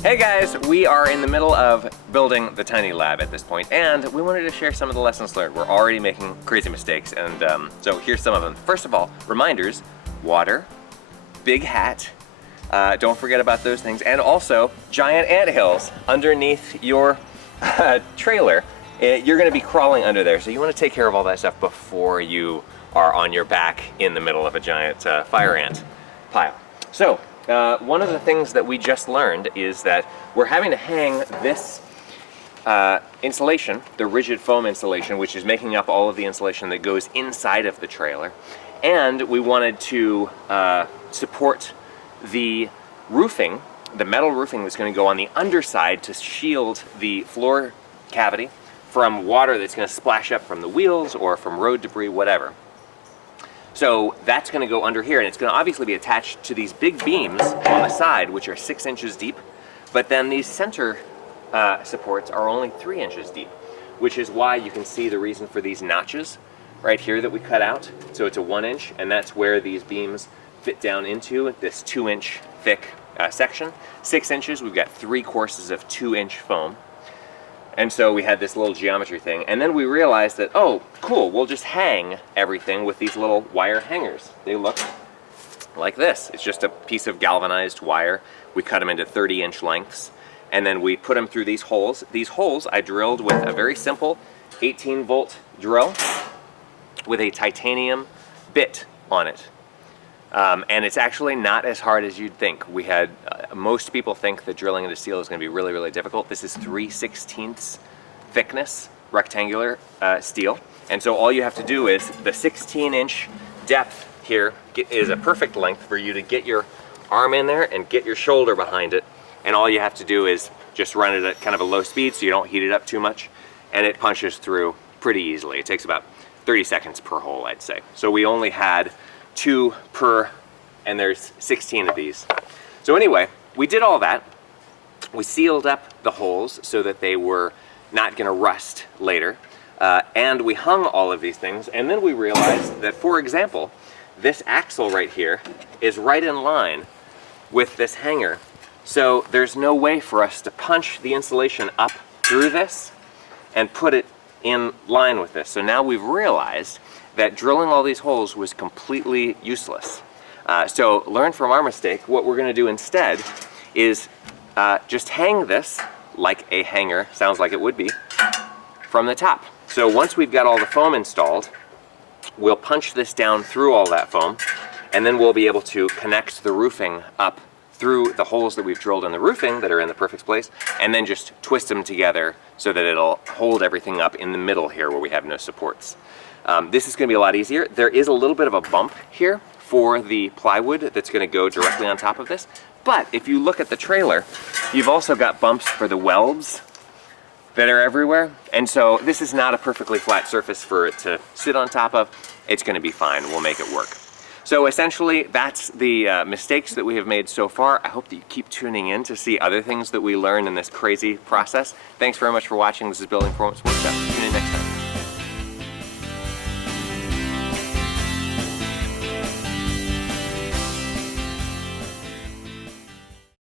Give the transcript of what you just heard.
Hey guys, we are in the middle of building the tiny lab at this point, and we wanted to share some of the lessons learned. We're already making crazy mistakes, and so here's some of them. First of all, reminders: water, big hat, don't forget about those things, and also giant anthills underneath your trailer. You're going to be crawling under there, so you want to take care of all that stuff before you are on your back in the middle of a giant fire ant pile. So one of the things that we just learned is that we're having to hang this insulation, the rigid foam insulation, which is making up all of the insulation that goes inside of the trailer, and we wanted to support the roofing, the metal roofing that's going to go on the underside to shield the floor cavity from water that's going to splash up from the wheels or from road debris, whatever. So that's going to go under here, and it's going to obviously be attached to these big beams on the side, which are 6 inches deep, but then these center supports are only 3 inches deep, which is why you can see the reason for these notches right here that we cut out. So it's a 1 inch, and that's where these beams fit down into this 2 inch thick section. 6 inches, we've got 3 courses of 2 inch foam. And so we had this little geometry thing, and then we realized that, oh, cool, we'll just hang everything with these little wire hangers. They look like this. It's just a piece of galvanized wire. We cut them into 30-inch lengths, and then we put them through these holes. These holes I drilled with a very simple 18-volt drill with a titanium bit on it. And it's actually not as hard as you'd think. We had, most people think that drilling into steel is going to be really, really difficult. This is 3/16 thickness, rectangular steel. And so all you have to do is, the 16-inch depth here is a perfect length for you to get your arm in there and get your shoulder behind it. And all you have to do is just run it at kind of a low speed so you don't heat it up too much. And it punches through pretty easily. It takes about 30 seconds per hole, I'd say. So we only had 2 per, and there's 16 of these. So anyway, we did all that. We sealed up the holes so that they were not going to rust later, and we hung all of these things, and then we realized that, for example, this axle right here is right in line with this hanger, so there's no way for us to punch the insulation up through this and put it in line with this. So now we've realized that drilling all these holes was completely useless. So learn from our mistake. What we're going to do instead is just hang this like a hanger, sounds like it would be, from the top. So once we've got all the foam installed, we'll punch this down through all that foam, and then we'll be able to connect the roofing up through the holes that we've drilled in the roofing that are in the perfect place, and then just twist them together so that it'll hold everything up in the middle here where we have no supports. This is going to be a lot easier. There is a little bit of a bump here for the plywood that's going to go directly on top of this, but if you look at the trailer, you've also got bumps for the welds that are everywhere, and so this is not a perfectly flat surface for it to sit on top of. It's going to be fine. We'll make it work. So essentially, that's the mistakes that we have made so far. I hope that you keep tuning in to see other things that we learn in this crazy process. Thanks very much for watching. This is Building Performance Workshop. Tune in next time.